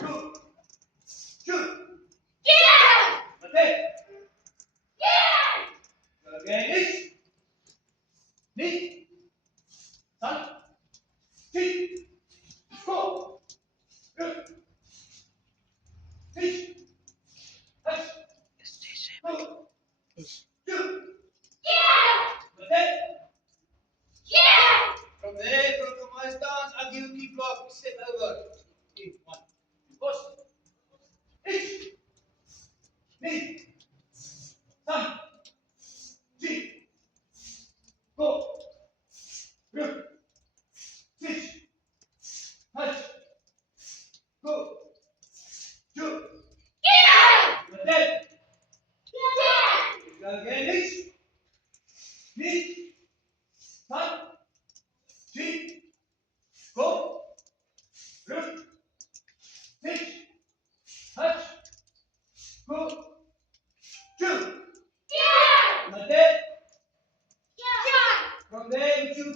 Shoot. Shoot. Yeah! Mate. Yeah! Again. Nicht. Nicht. San. Chi. Go. Good. Teach. Touch. Go. Shoot. Yeah! Mate. Yeah! From there, from my stance, I'll give you key block. Step over. Okay, one. Push. Ich. Nicht. San. Chi. Go. Good. Teach. Touch. Go. Shoot. Yeah! Mate. Yeah! Again. Nicht. Nicht. San. Chi. Go. Good. Teach. Touch. Go. Shoot. Yeah! Mate. Yeah! From there, you choose.